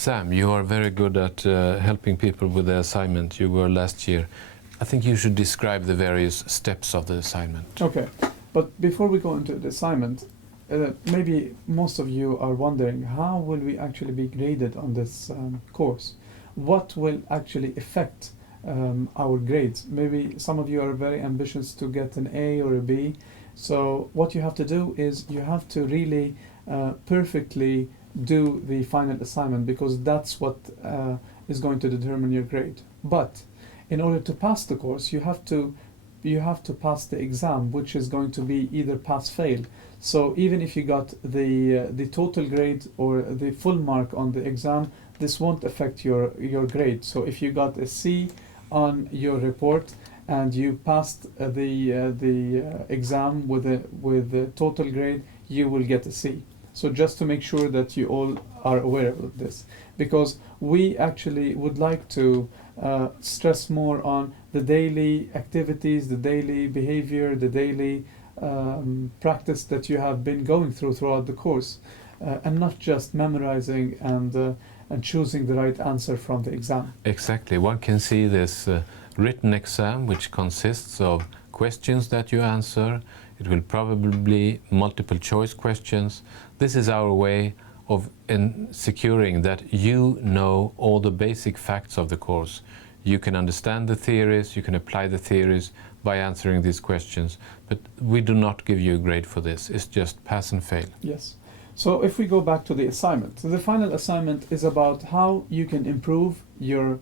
Sam, you are very good at helping people with their assignment. You were last year. I think you should describe the various steps of the assignment. Okay, but before we go into the assignment, maybe most of you are wondering, how will we actually be graded on this course? What will actually affect our grades? Maybe some of you are very ambitious to get an A or a B. So what you have to do is you have to really perfectly do the final assignment, because that's what is going to determine your grade. But in order to pass the course, you have to pass the exam, which is going to be either pass-fail. So even if you got the total grade or the full mark on the exam, this won't affect your grade. So if you got a C on your report and you passed the exam with a total grade, you will get a C. So just to make sure that you all are aware of this, because we actually would like to stress more on the daily activities, the daily behavior, the daily practice that you have been going throughout the course, and not just memorizing and choosing the right answer from the exam. Exactly. One can see this written exam, which consists of questions that you answer. It will probably be multiple choice questions. This is our way of securing that you know all the basic facts of the course. You can understand the theories, you can apply the theories by answering these questions, but we do not give you a grade for this. It's just pass and fail. Yes. So if we go back to the assignment, the final assignment is about how you can improve your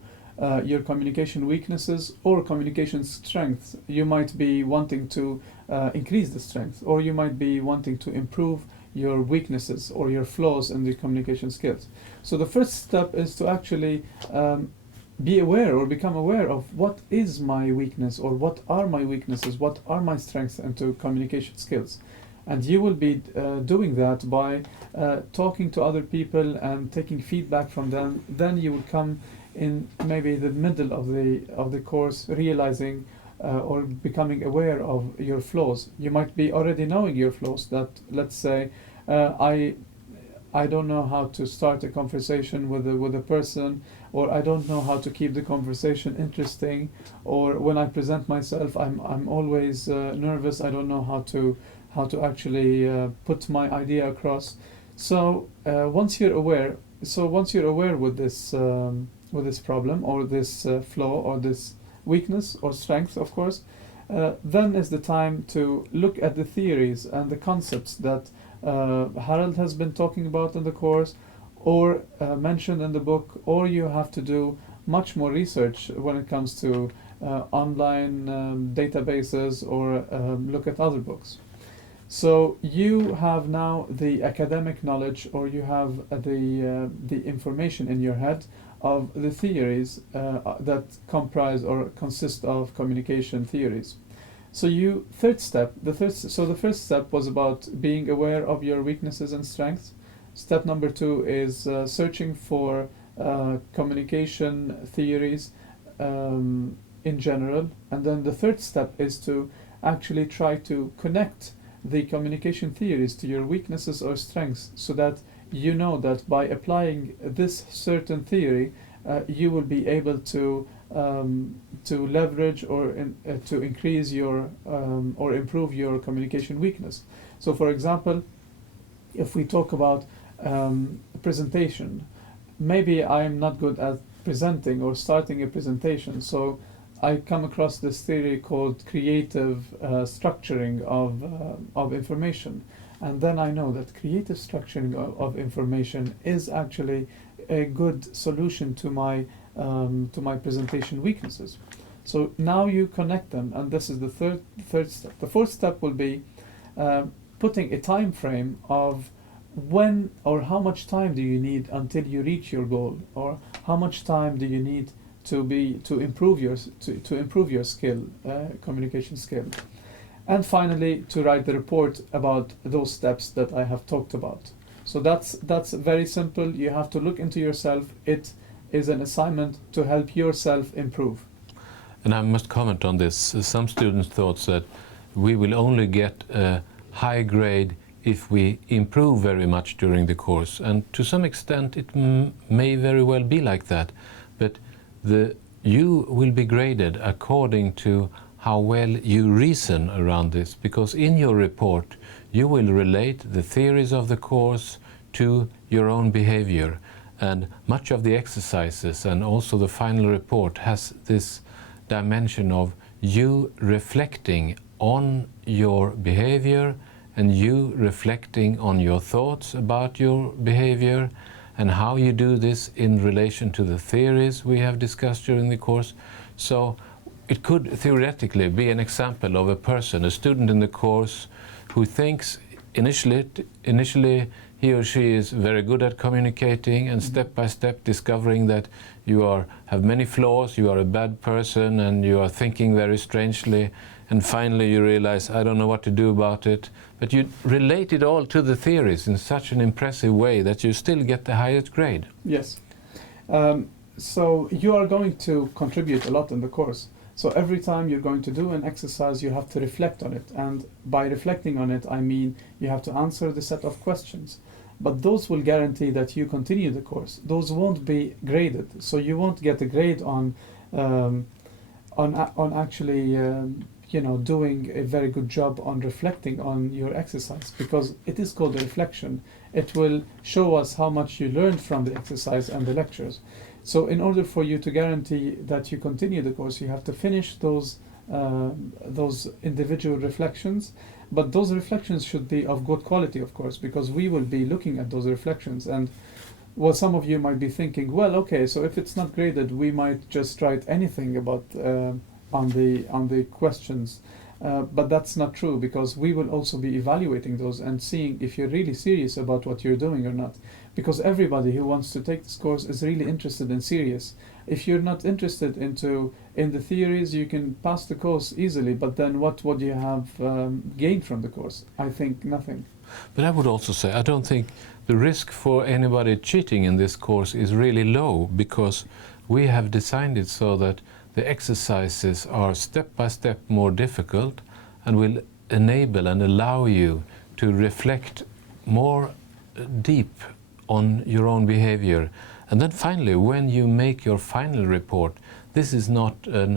communication weaknesses or communication strengths. You might be wanting to increase the strength, or you might be wanting to improve your weaknesses or your flaws in the communication skills. So the first step is to actually be aware or become aware of what is my weakness, or what are my weaknesses, what are my strengths into communication skills. And you will be doing that by talking to other people and taking feedback from them. Then you will come in maybe the middle of the course realizing or becoming aware of your flaws. You might be already knowing your flaws, that let's say I don't know how to start a conversation with a person, or I don't know how to keep the conversation interesting, or when I present myself I'm always nervous. I don't know how to actually put my idea across. So once you're aware with this problem or this flaw or this weakness or strength, of course, then is the time to look at the theories and the concepts that Harald has been talking about in the course, or mentioned in the book, or you have to do much more research when it comes to online databases, or look at other books. So you have now the academic knowledge, or you have the information in your head of the theories that comprise or consist of communication theories. So the first step was about being aware of your weaknesses and strengths. Step number 2 is searching for communication theories in general. And then the third step is to actually try to connect the communication theories to your weaknesses or strengths, so that you know that by applying this certain theory, you will be able to leverage or to increase your or improve your communication weakness. So, for example, if we talk about presentation, maybe I'm not good at presenting or starting a presentation, so I come across this theory called creative structuring of information, and then I know that creative structuring of information is actually a good solution to my presentation weaknesses. So now you connect them, and this is the third step. The fourth step will be putting a time frame of when or how much time do you need until you reach your goal, or how much time do you need to improve your skill, communication skill. And finally, to write the report about those steps that I have talked about. So that's very simple. You have to look into yourself. It is an assignment to help yourself improve. And I must comment on this. Some students thought that we will only get a high grade if we improve very much during the course. And to some extent it may very well be like that. But you will be graded according to how well you reason around this, because in your report you will relate the theories of the course to your own behavior. And much of the exercises and also the final report has this dimension of you reflecting on your behavior and you reflecting on your thoughts about your behavior and how you do this in relation to the theories we have discussed during the course. So it could theoretically be an example of a person, a student in the course, who thinks initially he or she is very good at communicating, and step by step discovering that you have many flaws, you are a bad person, and you are thinking very strangely, and finally you realize, I don't know what to do about it. But you relate it all to the theories in such an impressive way that you still get the highest grade. Yes. So you are going to contribute a lot in the course. So every time you're going to do an exercise, you have to reflect on it. And by reflecting on it, I mean you have to answer the set of questions. But those will guarantee that you continue the course. Those won't be graded. So you won't get a grade on actually doing a very good job on reflecting on your exercise, because it is called a reflection. It will show us how much you learned from the exercise and the lectures. So in order for you to guarantee that you continue the course, you have to finish those individual reflections. But those reflections should be of good quality, of course, because we will be looking at those reflections. And well, some of you might be thinking, well, okay, so if it's not graded, we might just write anything about on the questions. But that's not true, because we will also be evaluating those and seeing if you're really serious about what you're doing or not. Because everybody who wants to take this course is really interested and serious. If you're not interested in the theories, you can pass the course easily, but then what would you have gained from the course? I think nothing. But I would also say, I don't think the risk for anybody cheating in this course is really low, because we have designed it so that the exercises are step by step more difficult and will enable and allow you to reflect more deep on your own behavior. And then finally, when you make your final report, this is not an